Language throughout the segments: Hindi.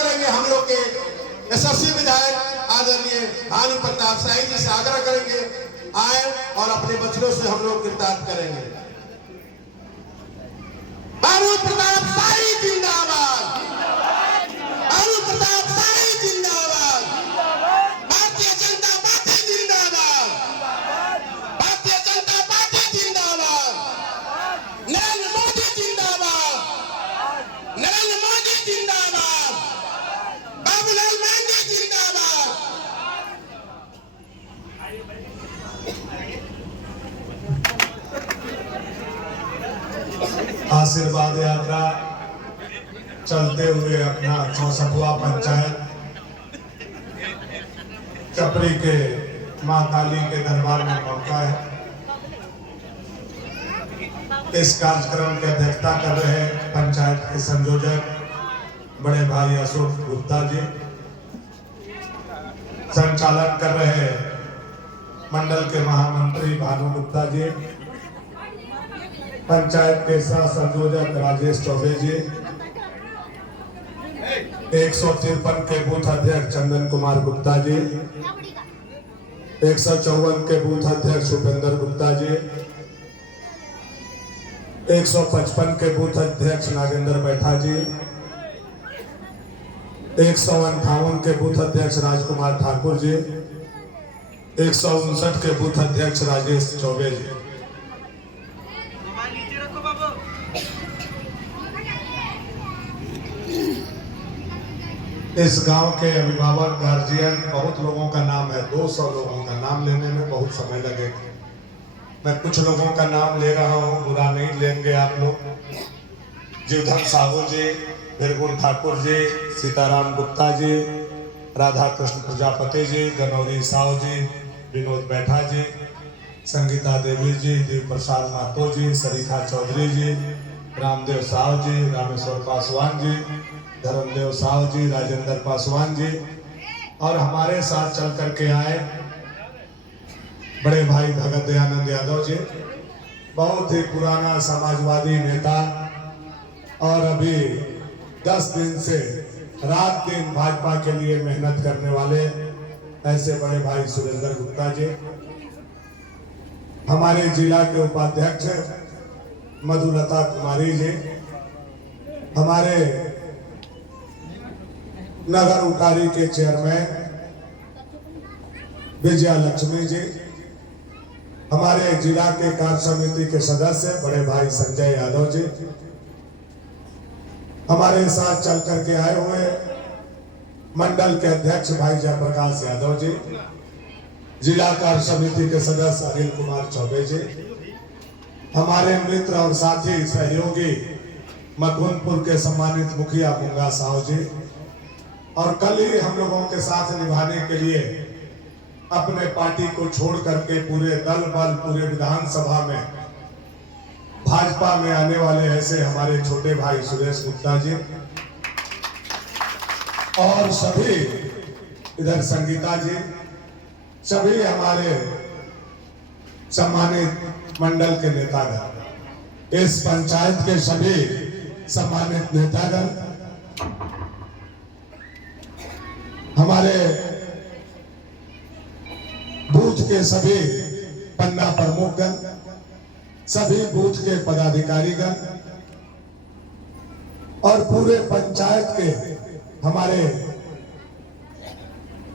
करेंगे हम लोग के यशस्वी विधायक आदरणीय भानु प्रताप शाही जी से आग्रह करेंगे आए और अपने बच्चों से हम लोग कृतार्थ करेंगे। भानु प्रताप शाही जिंदाबाद, भानु प्रताप शाही जिंदाबाद, भारतीय जनता पार्टी जिंदाबाद, भारतीय जनता पार्टी जिंदाबाद, नरेंद्र मोदी जिंदाबाद, नरेंद्र मोदी जिंदाबाद, बाबूलाल गांधी जिंदाबाद। आशीर्वाद यात्रा चलते हुए अपना 64वां पंचायत चपरी के मां काली के दरबार में पहुंचा है। इस कार्यक्रम की अध्यक्षता कर रहे पंचायत के संयोजक बड़े भाई अशोक गुप्ता जी, संचालन कर रहे मंडल के महामंत्री भानु गुप्ता जी, पंचायत के सह संयोजक राजेश चौबे जी, 153 के बूथ अध्यक्ष चंदन कुमार गुप्ता जी, 154 के बूथ अध्यक्ष उपेंद्र गुप्ता जी, 155 के बूथ अध्यक्ष नागेंद्र बैठा जी, 158 के बूथ अध्यक्ष राजकुमार ठाकुर जी, 159 के बूथ अध्यक्ष राजेश चौबे जी। इस गांव के अभिभावक गार्जियन बहुत लोगों का नाम है, 200 लोगों का नाम लेने में बहुत समय लगेगा। मैं कुछ लोगों का नाम ले रहा हूं, बुरा नहीं लेंगे आप लोग। जीवधन साहू जी, बिरगुन ठाकुर जी, सीताराम गुप्ता जी, राधा कृष्ण प्रजापति जी, गनौरी साहू जी, विनोद बैठा जी, संगीता देवी जी, देव प्रसाद महतो जी, सरिता चौधरी जी, रामदेव साहू जी, रामेश्वर पासवान जी, धर्मदेव साहू जी, राजेंद्र पासवान जी, और हमारे साथ चल करके आए बड़े भाई भगत दयानंद यादव जी, बहुत ही पुराना समाजवादी नेता और अभी 10 दिन से रात दिन भाजपा के लिए मेहनत करने वाले ऐसे बड़े भाई सुरेंद्र गुप्ता जी, हमारे जिला के उपाध्यक्ष मधुलता कुमारी जी, हमारे नगर उकारी के चेयरमैन विजया लक्ष्मी जी, हमारे जिला के कार्य समिति के सदस्य बड़े भाई संजय यादव जी, हमारे साथ चल करके आए हुए मंडल के अध्यक्ष भाई जयप्रकाश यादव जी, जिला कार्य समिति के सदस्य अनिल कुमार चौबे जी, हमारे मित्र और साथी सहयोगी मखुनपुर के सम्मानित मुखिया मुंगा साहू जी, और कल ही हम लोगों के साथ निभाने के लिए अपने पार्टी को छोड़ करके पूरे दल बल पूरे विधानसभा में भाजपा में आने वाले ऐसे हमारे छोटे भाई सुरेश गुप्ता जी, और सभी इधर संगीता जी, सभी हमारे सम्मानित मंडल के नेतागण, इस पंचायत के सभी सम्मानित नेतागण, हमारे बूथ के सभी पन्ना प्रमुखगण, सभी बूथ के पदाधिकारीगण और पूरे पंचायत के हमारे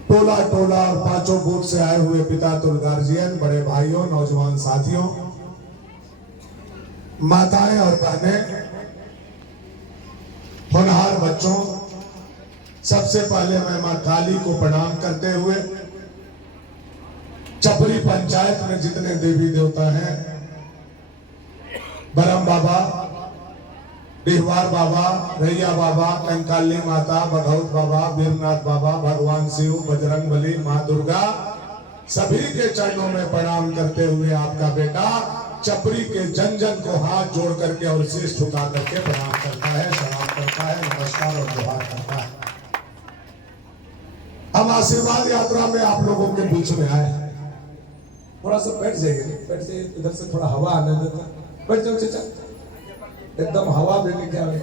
टोला टोला और 5 बूथ से आए हुए पिता तुल गार्जियन, बड़े भाइयों, नौजवान साथियों, माताएं और बहनें, होनहार बच्चों, सबसे पहले मैं मां काली को प्रणाम करते हुए चपरी पंचायत में जितने देवी देवता हैं, बरम बाबा, डिहवार बाबा, रैया बाबा, कंकाली माता, बघौत बाबा, वीरनाथ बाबा, भगवान शिव, बजरंग बली, माँ दुर्गा, सभी के चरणों में प्रणाम करते हुए आपका बेटा चपरी के जन जन को हाथ जोड़ करके और शीश झुका करके प्रणाम करता है, सलाम करता है, नमस्कार और जोहार करता है। हम आशीर्वाद यात्रा में आप लोगों के बीच में आए, थोड़ा सा बैठ जाइए, बैठ जाइए, इधर से थोड़ा हवा आने देता, बैठ जाओ चाचा, एकदम हवा देने क्या है।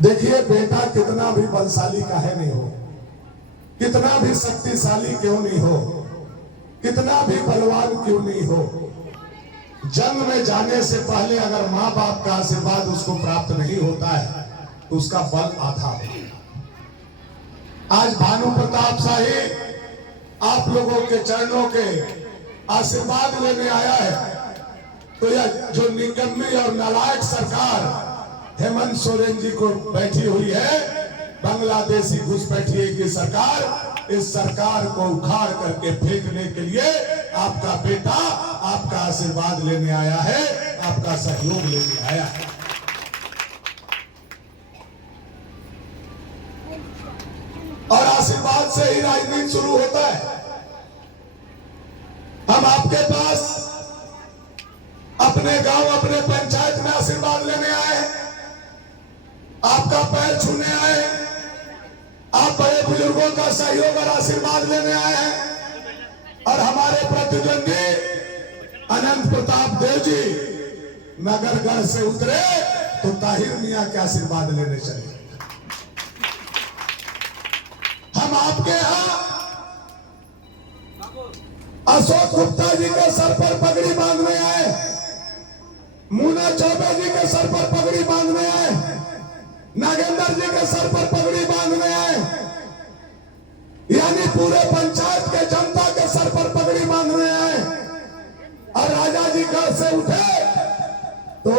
देखिए बेटा कितना भी बलशाली काहे नहीं हो, कितना भी शक्तिशाली क्यों नहीं हो, कितना भी बलवान क्यों नहीं हो, जन्म में जाने से पहले अगर माँ बाप का आशीर्वाद उसको प्राप्त नहीं होता है तो उसका बल आधा है। आज भानु प्रताप शाही आप लोगों के चरणों के आशीर्वाद लेने आया है, तो यह जो निकम्मी और नालायक सरकार हेमंत सोरेन जी को बैठी हुई है, बांग्लादेशी घुसपैठिए की सरकार, इस सरकार को उखाड़ करके फेंकने के लिए आपका बेटा आपका आशीर्वाद लेने आया है, आपका सहयोग लेने आया है। और आशीर्वाद से ही राजनीति शुरू होता है। हम आपके पास अपने गांव अपने पंचायत में आशीर्वाद लेने आए हैं, आपका पैर छूने आए हैं, आप बड़े बुजुर्गों का सहयोग और आशीर्वाद लेने आए हैं। और हमारे प्रतिद्वंदी अनंत प्रताप देव जी नगरगढ़ से उतरे तो ताहिर मियां के आशीर्वाद लेने चले। हम आपके यहां अशोक गुप्ता जी के सर पर पगड़ी बांधने आए, मुन्ना चौबे जी के सर पर पगड़ी बांधने आए, नागेंद्र जी के सर पर पगड़ी बांधने आए, यानी पूरे पंचायत के जनता के सर पर पगड़ी बांधने आए। और राजा जी घर से उठे तो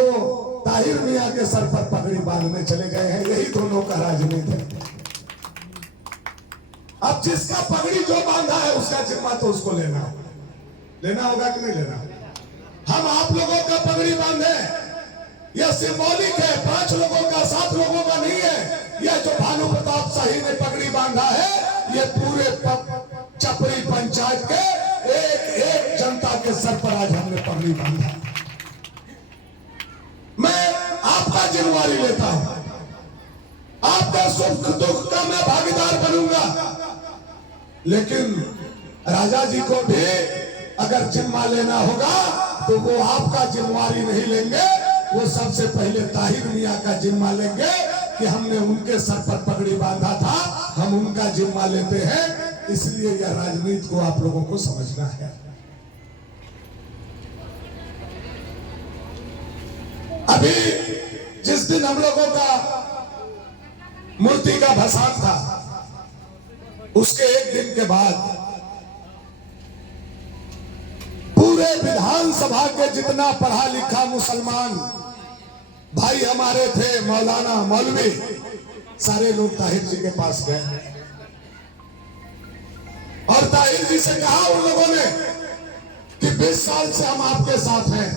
ताहिर मियां के सर पर पगड़ी बांधने चले गए हैं। यही दोनों का राजनीति है। अब जिसका पगड़ी जो बांधा है उसका जिम्मा तो उसको लेना होगा कि नहीं लेना? हम आप लोगों का पगड़ी बांधे, यह सिंबॉलिक है, 5 लोगों का 7 लोगों का नहीं है। यह जो भानु प्रताप शाही ने पगड़ी बांधा है, ये पूरे चपड़ी पंचायत के एक जनता के सर पर आज हमने पगड़ी बांधा। मैं आपका जिम्मेवारी लेता हूं, आपके सुख दुख का मैं भागीदार बनूंगा, लेकिन राजा जी को भी अगर जिम्मा लेना होगा तो वो आपका जिम्मेवारी नहीं लेंगे, वो सबसे पहले ताहिर मियां का जिम्मा लेंगे कि हमने उनके सर पर पगड़ी बांधा था, हम उनका जिम्मा लेते हैं। इसलिए यह राजनीति को आप लोगों को समझना है। अभी जिस दिन हम लोगों का मूर्ति का भसान था, उसके एक दिन के बाद पूरे विधानसभा के जितना पढ़ा लिखा मुसलमान भाई हमारे थे, मौलाना मौलवी, सारे लोग ताहिर जी के पास गए और ताहिर जी से कहा उन लोगों ने कि 20 साल से हम आपके साथ हैं,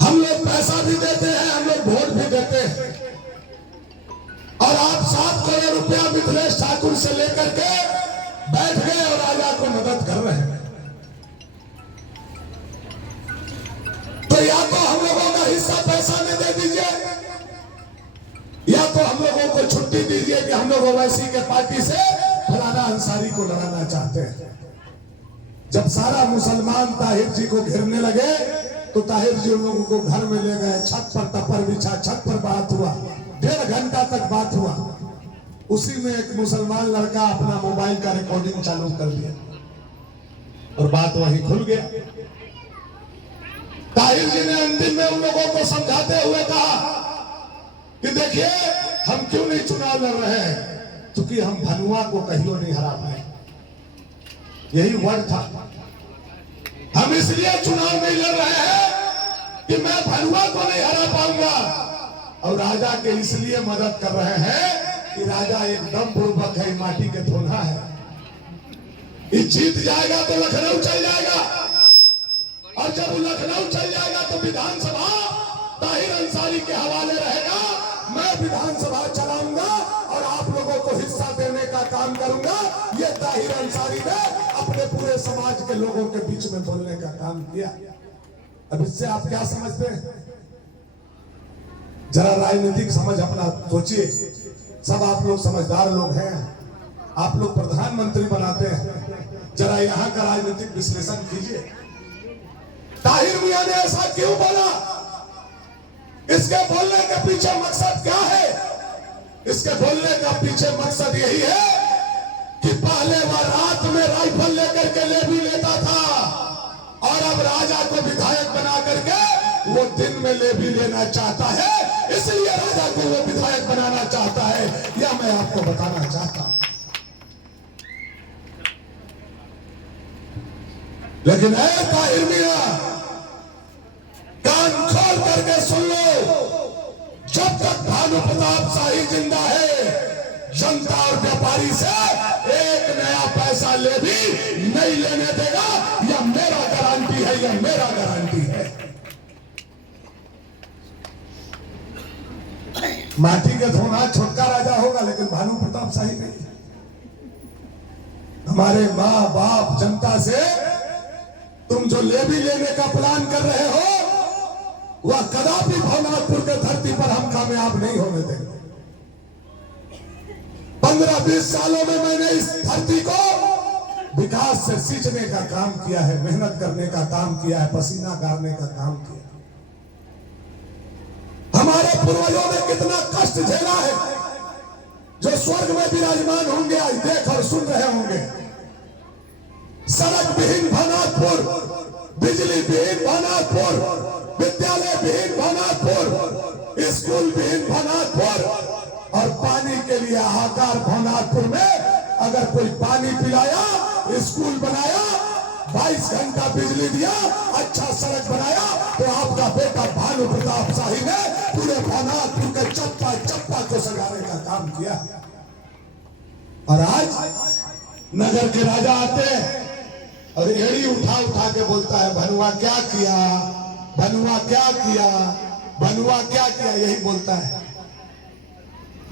हम लोग पैसा भी देते हैं, हम लोग वोट भी देते हैं, और आप 7 करोड़ रुपया मिथिलेश ठाकुर से लेकर के बैठ गए और राजा को मदद कर रहे हैं। तो या तो हम लोगों का हिस्सा पैसा में दे दीजिए, या तो हम लोगों को छुट्टी दीजिए कि हम लोग ओवैसी के पार्टी से फलाना अंसारी को लड़ाना चाहते हैं। जब सारा मुसलमान ताहिर जी को घेरने लगे तो ताहिर जी उन लोगों को घर में ले गए, छत पर तपर बिछा, छत पर बात हुआ, 1.5 घंटा तक बात हुआ। उसी में एक मुसलमान लड़का अपना मोबाइल का रिकॉर्डिंग चालू कर लिया और बात वहीं खुल गया। ताहिर जी ने अंतिम में उन लोगों को समझाते हुए कहा कि देखिए हम क्यों नहीं चुनाव लड़ रहे हैं, क्योंकि हम भनुआ को कहियो नहीं हरा पाए, यही वर्ड था। हम इसलिए चुनाव नहीं लड़ रहे हैं कि मैं भनुआ को नहीं हरा पाऊंगा, और राजा के इसलिए मदद कर रहे हैं कि राजा एकदम पूर्वक है, माटी के धोना है, ये जीत जाएगा तो लखनऊ चल जाएगा, और जब लखनऊ चल जाएगा तो विधानसभा ताहिर अंसारी के हवाले रहेगा। मैं विधानसभा चलाऊंगा और आप लोगों को हिस्सा देने का काम करूंगा। ये ताहिर अंसारी ने अपने पूरे समाज के लोगों के बीच में बोलने का काम किया। अब इससे आप क्या समझते हैं? जरा राजनीतिक समझ अपना सोचिए। सब आप लोग समझदार लोग हैं, आप लोग प्रधानमंत्री बनाते हैं, जरा यहाँ का राजनीतिक विश्लेषण कीजिए। ताहिर मियां ने ऐसा क्यों बोला? इसके बोलने के पीछे मकसद क्या है? इसके बोलने का पीछे मकसद यही है कि पहले वह रात में राइफल लेकर के ले भी लेता था और अब राजा को विधायक बना करके वो दिन में ले भी लेना चाहता है, इसलिए राजा को वो विधायक बनाना चाहता है। यह मैं आपको बताना चाहता हूं। लेकिन ऐ ताहिर मियां, कान खोल करके सुन लो, जब तक भानु प्रताप शाही जिंदा है, जनता और व्यापारी से एक नया पैसा ले भी नहीं लेने देगा। यह मेरा गारंटी है, यह मेरा गारंटी है। माटी के धोना छोटका राजा होगा, लेकिन भानु प्रताप शाही नहीं। हमारे माँ बाप जनता से तुम जो ले भी लेने का प्लान कर रहे हो, वह कदापि भवनाथपुर के धरती पर हम कामयाब नहीं होने देंगे। 15-20 सालों में मैंने इस धरती को विकास से सींचने का काम किया है, मेहनत करने का काम किया है, पसीना गारने का काम किया। हमारे पूर्वजों ने कितना कष्ट झेला है, जो स्वर्ग में विराजमान होंगे आज देख और सुन रहे होंगे। सड़क विहीन भवनाथपुर, बिजली विहीन भवनाथपुर, विद्यालय विहीन भवनाथपुर, स्कूल विहीन भवनाथपुर और पानी के लिए हाहाकार भवनाथपुर में। अगर कोई पानी पिलाया, स्कूल बनाया, 22 घंटा बिजली दिया, अच्छा सड़क बनाया, तो आपका बेटा भानु प्रताप शाही ने पूरे भवनाथपुर के चप्पा चप्पा को सजाने का काम किया। और आज नगर के राजा आते हैं और एड़ी उठा उठा के बोलता है, भनुआ क्या किया, भनुआ क्या किया, भनुआ क्या किया, यही बोलता है।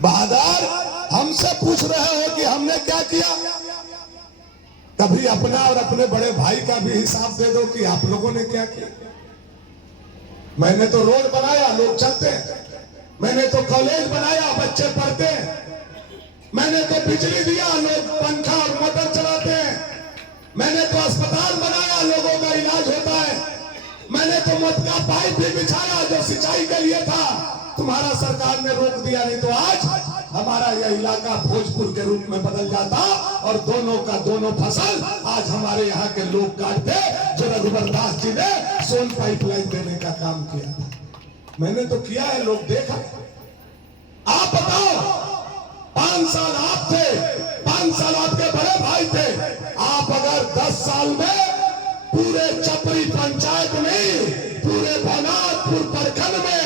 बहादुर, हमसे पूछ रहे हो कि हमने क्या किया? कभी अपना और अपने बड़े भाई का भी हिसाब दे दो कि आप लोगों ने क्या किया। मैंने तो रोड बनाया, लोग चलते हैं। मैंने तो कॉलेज बनाया, बच्चे पढ़ते हैं। मैंने तो बिजली दिया, लोग पंखा और मोटर चलाते हैं। मैंने तो अस्पताल बनाया, लोगों का इलाज होता है। मैंने तो मोटका पाइप भी बिछाया जो सिंचाई के लिए था, तुम्हारा सरकार ने रोक दिया, नहीं तो आज हमारा यह इलाका भोजपुर के रूप में बदल जाता और दोनों का दोनों फसल आज हमारे यहाँ के लोग काटते, जो रघुवर दास जी ने सोन पाइपलाइन देने का काम किया था। मैंने तो किया है, लोग देखा। आप बताओ, 5 साल आप थे, 5 साल आपके बड़े भाई थे। आप अगर 10 साल में पूरे चपरी पंचायत में, पूरे भवनाथपुर प्रखंड में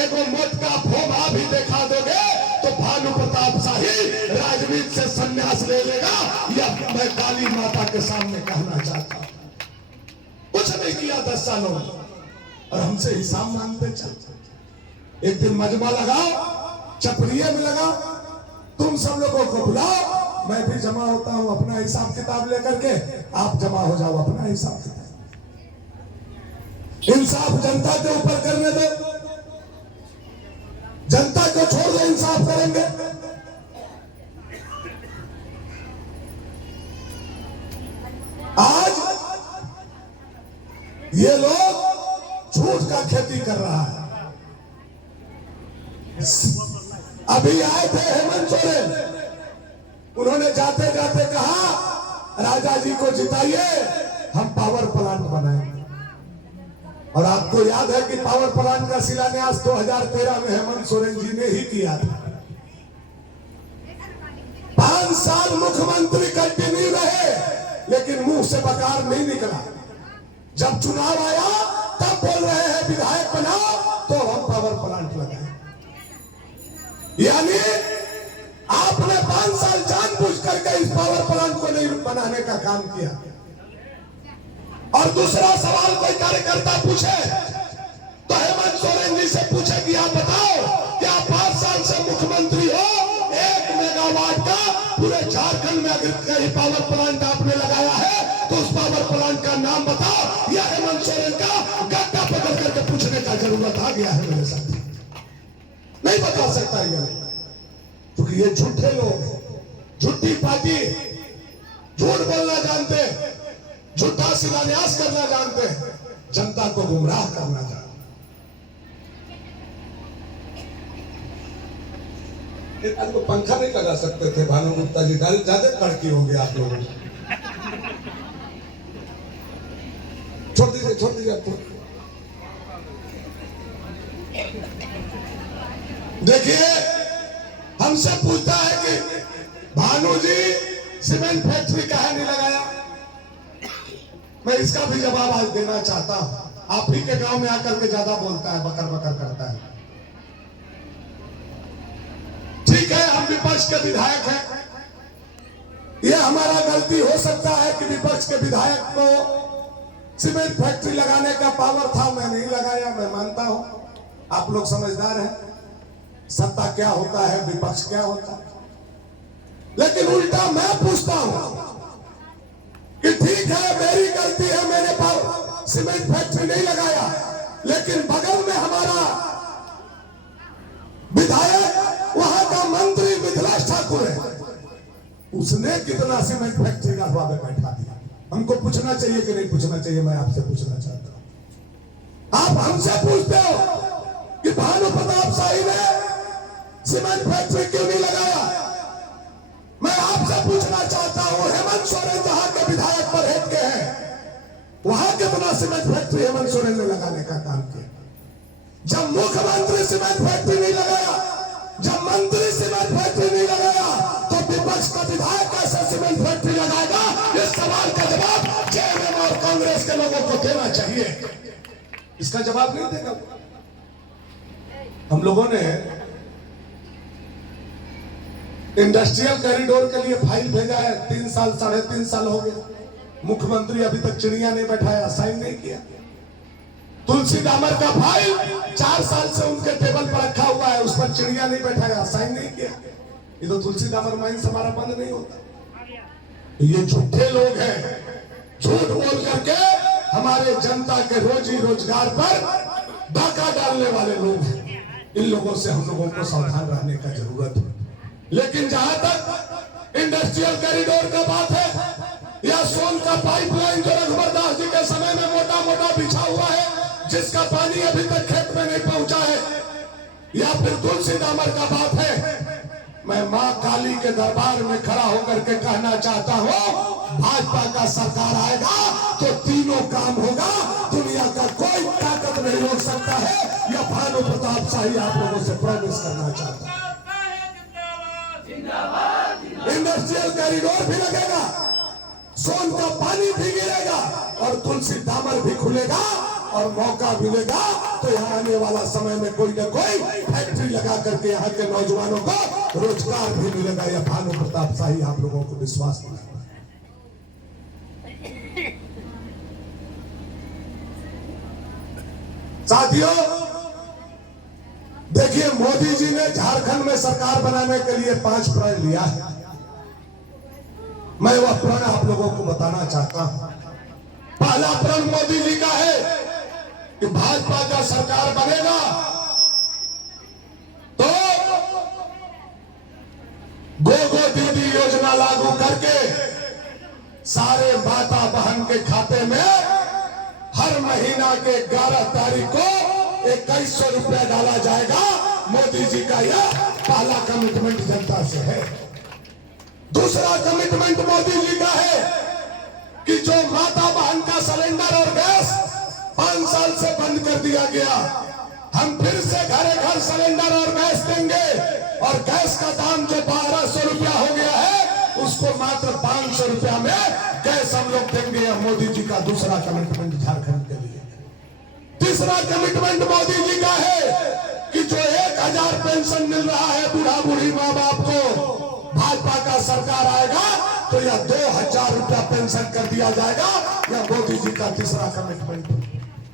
एक मोटका फोबा भी देखा दोगे तो भानु प्रताप शाही राजनीति से संन्यास ले लेगा। यह मैं काली माता के सामने कहना चाहता हूं। कुछ नहीं किया 10 सालों में और हमसे हिसाब मांगते चलते। एक दिन मजमा लगाओ, चपरिये में लगाओ, तुम सब लोगों को बुलाओ, मैं भी जमा होता हूं अपना हिसाब किताब लेकर के, आप जमा हो जाओ अपना हिसाब किताब। इंसाफ जनता के ऊपर करने दो, जनता को छोड़ दो, इंसाफ करेंगे। आज ये लोग झूठ का खेती कर रहा है। अभी आए थे हेमंत सोरेन, उन्होंने जाते जाते कहा, राजा जी को जिताइए, हम पावर प्लांट बनाएंगे। और आपको याद है कि पावर प्लांट का शिलान्यास 2013 में हेमंत सोरेन जी ने ही किया था। 5 साल मुख्यमंत्री कंटिन्यू रहे, लेकिन मुंह से बकार नहीं निकला। जब चुनाव आया तब बोल रहे हैं विधायक बनाओ तो हम पावर प्लांट लगाए। यानी आपने 5 साल जानबूझ करके इस पावर प्लांट को नहीं बनाने का काम किया। और दूसरा सवाल कोई कार्यकर्ता पूछे तो हेमंत सोरेन जी से पूछे कि आप बताओ, क्या 5 साल से मुख्यमंत्री हो, 1 मेगावाट का पूरे झारखंड में अगर कहीं पावर प्लांट आपने लगाया है तो उस पावर प्लांट का नाम बताओ। यह हेमंत सोरेन का गड्ढा पकड़ करके पूछने का जरूरत आ गया है मेरे साथ। नहीं बता सकता ये, क्योंकि ये झूठे लोग, झूठी पार्टी, झूठ बोलना जानते, झूठा शिलान्यास करना जानते, जनता को गुमराह करना जानते। एक आदमी पंखा नहीं लगा सकते थे भानु गुप्ता जी, ज्यादा कड़की हो गया आप लोगों। छोड़ दीजिए आपको। देखिए हमसे पूछता है कि भानु जी सीमेंट फैक्ट्री काहे नहीं लगाया। मैं इसका भी जवाब आज देना चाहता हूं। आप ही के गांव में आकर के ज्यादा बोलता है, बकर बकर करता है। ठीक है, हम विपक्ष के विधायक हैं, यह हमारा गलती हो सकता है कि विपक्ष के विधायक को सीमेंट फैक्ट्री लगाने का पावर था, मैं नहीं लगाया, मैं मानता हूं। आप लोग समझदार हैं, सत्ता क्या होता है, विपक्ष क्या होता है। लेकिन उल्टा मैं पूछता हूं कि ठीक है मेरी गलती है, मैंने पावर सीमेंट फैक्ट्री नहीं लगाया, लेकिन बगल में हमारा विधायक वहां का मंत्री मिथिलेश ठाकुर है, उसने कितना सीमेंट फैक्ट्री का हवा में बैठा दिया। हमको पूछना चाहिए कि नहीं पूछना चाहिए। मैं आपसे पूछना चाहता हूं। आप हमसे पूछते हो कि भानु प्रताप शाही ने सीमेंट फैक्ट्री क्यों नहीं लगाया। मैं आपसे पूछना चाहता हूं, हेमंत सोरेन जहां के विधायक पर हेट के हैं, वहां कितना सीमेंट फैक्ट्री हेमंत सोरेन ने लगाने का काम किया। जब मुख्यमंत्री सीमेंट फैक्ट्री नहीं लगाया, जब मंत्री सीमेंट फैक्ट्री नहीं लगाया, तो विपक्ष का विधायक कैसे सीमेंट फैक्ट्री लगाएगा। इस सवाल का जवाब जेएमएम और कांग्रेस के लोगों को देना चाहिए। इसका जवाब नहीं देगा। हम लोगों ने इंडस्ट्रियल कॉरिडोर के लिए फाइल भेजा है, 3 साल 3.5 साल हो गया, मुख्यमंत्री अभी तक चिड़िया नहीं बैठाया, साइन नहीं किया। तुलसी डामर का फाइल 4 साल से उनके टेबल पर रखा हुआ है, उस पर चिड़िया नहीं बैठाया, साइन नहीं किया। ये तो तुलसी डामर माइंस हमारा बंद नहीं होता। ये झूठे लोग हैं, झूठ बोल करके हमारे जनता के रोजी रोजगार पर डाका डालने वाले लोग हैं। इन लोगों से हम लोगों को सावधान रहने का जरूरत है। लेकिन जहां तक इंडस्ट्रियल कॉरिडोर का बात है, या सोन का पाइपलाइन जो रघुवरदास जी के समय में मोटा मोटा बिछा हुआ है, जिसका पानी अभी तक खेत में नहीं पहुंचा है, या फिर तुलसी डामर का बात है, मैं मां काली के दरबार में खड़ा होकर के कहना चाहता हूं, भाजपा का सरकार आएगा तो तीनों काम होगा। दुनिया का कोई ताकत नहीं रोक सकता है। यह भानु प्रताप शाही आप लोगों से प्रॉमिस करना चाहता हूं। इंडस्ट्रियल कॉरिडोर भी लगेगा, सोन का पानी भी गिरेगा, और तुलसी डामर भी खुलेगा, और मौका मिलेगा तो यहाँ आने वाला समय में कोई न कोई फैक्ट्री लगा करके यहाँ के नौजवानों को रोजगार भी मिलेगा। यह भानु प्रताप शाही आप लोगों को विश्वास दिलाता है। साथियों, देखिए मोदी जी ने झारखंड में सरकार बनाने के लिए 5 प्रण लिया है। मैं वह प्रण आप लोगों को बताना चाहता हूं। पहला प्रण मोदी जी का है कि भाजपा का सरकार बनेगा तो गो दीदी योजना लागू करके सारे माता बहन के खाते में हर महीना के 11 तारीख को 2100 रुपया डाला जाएगा। मोदी जी का यह पहला कमिटमेंट जनता से है। दूसरा कमिटमेंट मोदी जी का है कि जो माता बहन का सिलेंडर और गैस 5 साल से बंद कर दिया गया, हम फिर से घरे घर सिलेंडर और गैस देंगे, और गैस का दाम जो 1200 रुपया हो गया है उसको मात्र 500 रुपया में गैस हम लोग देंगे। यह मोदी जी का दूसरा कमिटमेंट झारखंड के लिए। तीसरा कमिटमेंट मोदी जी का है कि जो 1000 पेंशन मिल रहा है बूढ़ा बूढ़ी माँ बाप को, भाजपा का सरकार आएगा तो यह 2000 रुपया पेंशन कर दिया जाएगा। यह मोदी जी का तीसरा कमिटमेंट।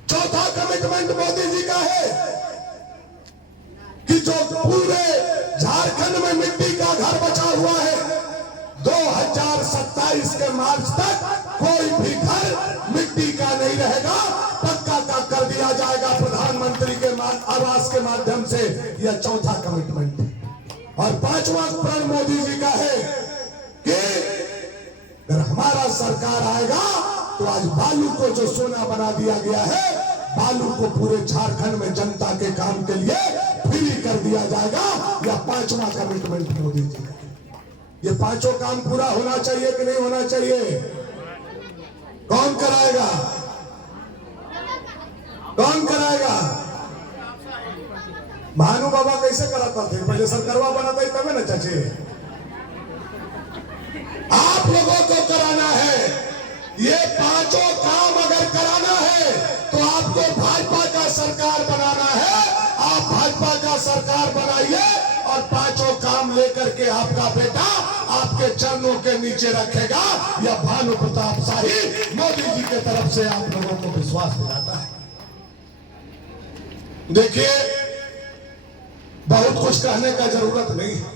चौथा कमिटमेंट मोदी जी का है कि जो पूरे झारखंड में मिट्टी का घर बचा हुआ है, 2027 के मार्च तक कोई भी घर मिट्टी का नहीं रहेगा, पक्का का कर दिया जाएगा प्रधानमंत्री के आवास के माध्यम से। यह चौथा कमिटमेंट। और 5वां प्रण मोदी जी का है कि अगर हमारा सरकार आएगा तो आज बालू को जो सोना बना दिया गया है बालू को पूरे झारखंड में जनता के काम के लिए फ्री कर दिया जाएगा। या 5वां कमिटमेंट मोदी जी का। ये 5 काम पूरा होना चाहिए कि नहीं होना चाहिए? कौन कराएगा? कौन कराएगा? भानु बाबा कैसे कराता थे? पहले सरकारवा बनाता ही तब ना चाचे। आप लोगों को कराना है। ये 5 काम अगर कराना है तो आपको भाजपा का सरकार बनाना है। आप भाजपा का सरकार बनाइए और 5 काम लेकर के आपका बेटा आपके चरणों के नीचे रखेगा। यह भानु प्रताप शाही मोदी जी के तरफ से आप लोगों को विश्वास दिलाता है। देखिए, बहुत कुछ कहने का जरूरत नहीं है।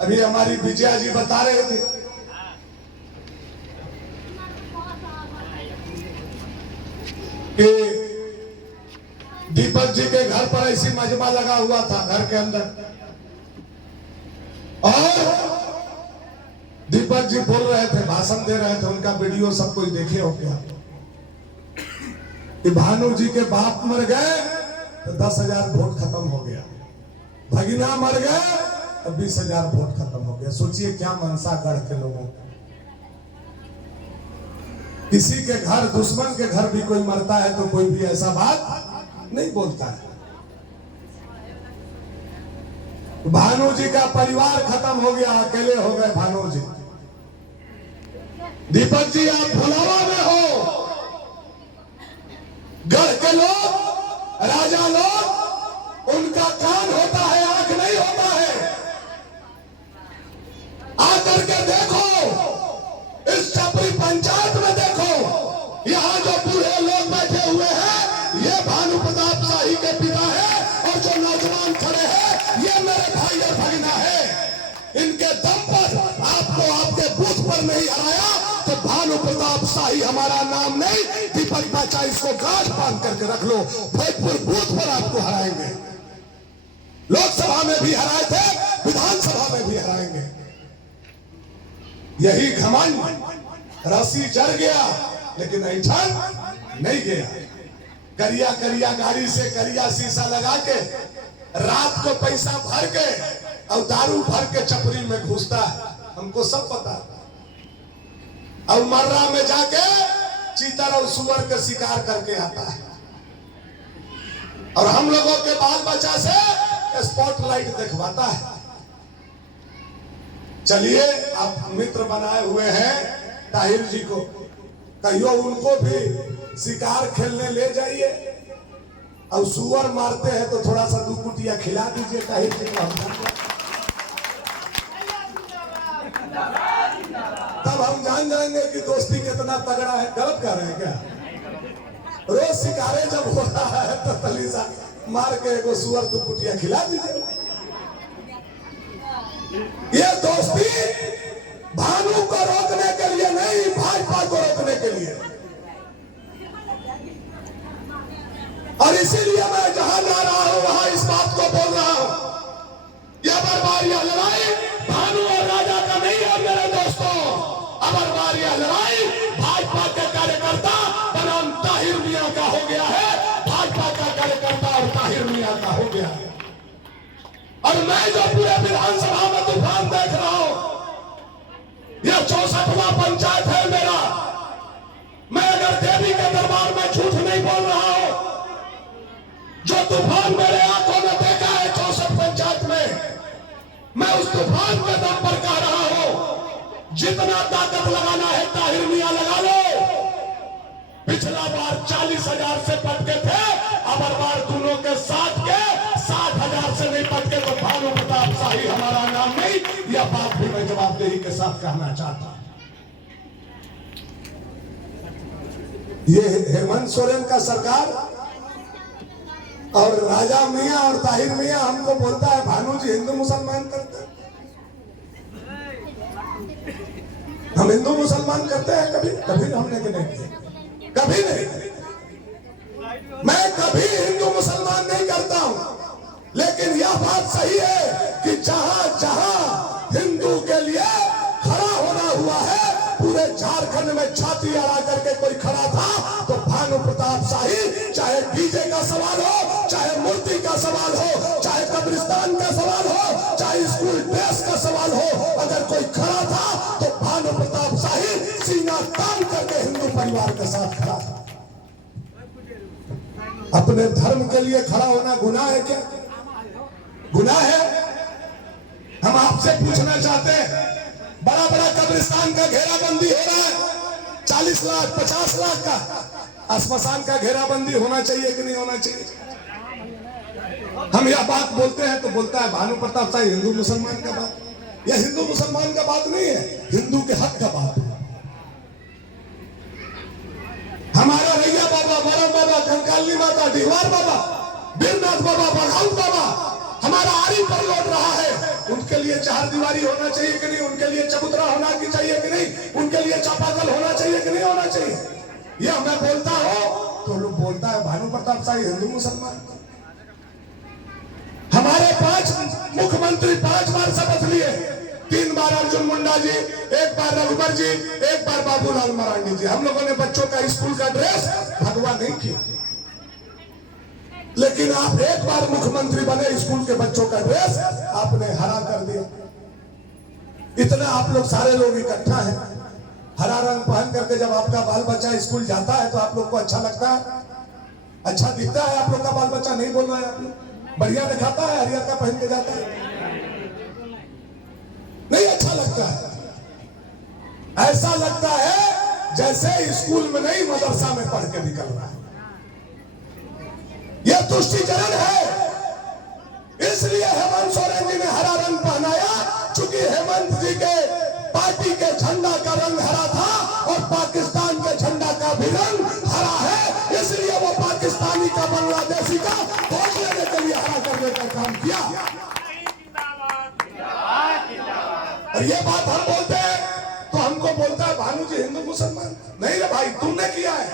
अभी हमारी विजया जी बता रहे थे कि दीपक जी के घर पर ऐसी मजमा लगा हुआ था घर के अंदर, और दीपक जी बोल रहे थे, भाषण दे रहे थे, उनका वीडियो सब कोई देखे हो गया कि भानु जी के बाप मर गए तो 10,000 वोट खत्म हो गया, भगीना मर गए तो 20,000 वोट खत्म हो गया। सोचिए क्या मनसा गढ़ के लोगों का। किसी के घर, दुश्मन के घर भी कोई मरता है तो कोई भी ऐसा बात नहीं बोलता है। भानु जी का परिवार खत्म हो गया, अकेले हो गए भानु जी। दीपक जी आप भुलावा में हो, गढ़ के लोग, राजा लोग, उनका कान होता है, आंख नहीं होता है। आकर के देखो इस छपरी पंचायत में, देखो यहाँ जो बूढ़े लोग बैठे हुए हैं ये भानु प्रताप शाही के पिता है, और जो नौजवान खड़े हैं ये मेरे भाई और भगना है। इनके दम पर आपको आपके बूथ पर नहीं हराया तो भानु प्रताप शाही हमारा नाम नहीं। दीपक बच्चा इसको गांठ बांध करके रख लो, भोजपुर बूथ पर आपको हराएंगे। लोकसभा में भी हराए थे, विधानसभा में भी हराएंगे। यही घमंड, रस्सी चढ़ गया लेकिन ऐठन नहीं गया। करिया करिया गाड़ी से करिया शीशा लगा के रात को पैसा भर के और दारू भर के चपरी में घुसता है, हमको सब पता है। और मर्रा में जाके चीतर और सुअर के शिकार करके आता है, और हम लोगों के बाल बच्चा से स्पॉटलाइट दिखवाता है। चलिए, आप मित्र बनाए हुए हैं ताहिर जी को, कहियो उनको भी शिकार खेलने ले जाइए, और सुअर मारते हैं तो थोड़ा सा 2 कुटिया खिला दीजिए ताहिर जी को। तब हम जान जाएंगे कि दोस्ती कितना तगड़ा है। गलत कर रहे हैं क्या? रोज शिकारे जब होता है तो तलीसा मार के एगो सुअर 2 कुटिया खिला दीजिए। ये दोस्ती भानु को रोकने के लिए नहीं, भाजपा को रोकने के लिए। और इसीलिए मैं जहां जा रहा हूं वहां इस बात को बोल रहा हूं, यह बर्बारिया लड़ाई भानु और राजा का नहीं है मेरे दोस्तों। अब बर्बारिया लड़ाई भाजपा के कार्यकर्ता बनाम ताहिर मियां का हो गया है, भाजपा का कार्यकर्ता और ताहिर मियां का हो गया है। और मैं जो पूरे विधानसभा में तूफान देख रहा हूं, यह 64वां पंचायत है मेरा। मैं अगर देवी के दरबार में झूठ नहीं बोल रहा हूं, जो तूफान मेरे आंखों में देखा है 64 पंचायत में, मैं उस तूफान के दम पर कह रहा हूं, जितना ताकत लगाना है ताहिर मियां लगा लो। पिछला बार 40,000 से पटके थे, अब बार दोनों के साथ के 60,000 से नहीं पटके तो भानु प्रताप शाही हमारा नाम नहीं। यह बात भी मैं जवाबदेही के साथ कहना चाहता हूं। ये हेमंत सोरेन का सरकार और राजा मियां और ताहिर मियां हमको बोलता है भानु जी हिंदू मुसलमान करते हैं। हम हिंदू मुसलमान करते हैं कभी? कभी हमने नहीं किया, कभी नहीं। मैं कभी हिंदू मुसलमान नहीं करता हूं, लेकिन यह बात सही है कि जहां जहां हिंदू के लिए खड़ा होना हुआ है, पूरे झारखंड में छाती अड़ा करके कोई खड़ा था तो भानु प्रताप प्रतापशाही, चाहे डीजे का सवाल हो, चाहे मूर्ति का सवाल हो, चाहे कब्रिस्तान का सवाल हो, चाहे स्कूल ड्रेस का सवाल हो, अगर कोई खड़ा था तो भानु प्रताप शाही सीना तान करके हिंदू परिवार के साथ खड़ा था। अपने धर्म के लिए खड़ा होना गुनाह है क्या? गुनाह है? हम आपसे पूछना चाहते हैं, बड़ा बड़ा कब्रिस्तान का घेराबंदी हो रहा है, 40 लाख 50 लाख का। श्मशान का घेराबंदी होना चाहिए कि नहीं होना चाहिए? हम यह बात बोलते हैं तो बोलता है भानु प्रताप शाही हिंदू मुसलमान का बात। यह हिंदू मुसलमान का बात नहीं है, हिंदू के हक का बात है। हमारा रैया बाबा, मरम बाबा, कंकाली माता, डिहवार बाबा, बीरनाथ बाबा, बघाउत बाबा हमारा आरी पर लौट रहा है। उनके लिए चार दीवारी होना चाहिए कि नहीं? उनके लिए चबूतरा होना चाहिए कि नहीं? उनके लिए चापाकल होना चाहिए कि नहीं होना चाहिए? यह मैं बोलता हूं तो लोग बोलता है भानु प्रताप शाही हिंदू मुसलमान। हमारे 5 मुख्यमंत्री 5 बार शपथ लिए, 3 बार अर्जुन मुंडा जी, 1 बार रघुबर जी, 1 बार बाबूलाल मरांडी जी। हम लोगों ने बच्चों का स्कूल का ड्रेस भगवा नहीं किया, लेकिन आप 1 बार मुख्यमंत्री बने, स्कूल के बच्चों का ड्रेस आपने हरा कर दिया। इतना आप लोग सारे लोग इकट्ठा हैं, हरा रंग पहन करके जब आपका बाल बच्चा स्कूल जाता है तो आप लोग को अच्छा लगता है? अच्छा दिखता है आप लोग का बाल बच्चा? नहीं बोल रहा है आप लोग? बढ़िया दिखाता है, हरियर का पहन के जाता है? नहीं अच्छा लगता है। ऐसा लगता है जैसे स्कूल में नहीं मदरसा में पढ़ के निकल रहा है। यह तुष्टिकरण है। इसलिए हेमंत सोरेन जी ने हरा रंग पहनाया, क्योंकि हेमंत जी के पार्टी के झंडा का रंग हरा था और पाकिस्तान के झंडा का भी रंग हरा है। इसलिए वो पाकिस्तानी का, बांग्लादेशी का वोट लेने के लिए हरा करने का काम किया। और ये बात हम बोलते हैं तो हमको बोलता है भानु जी हिंदू मुसलमान। नहीं रे भाई, तुमने किया है।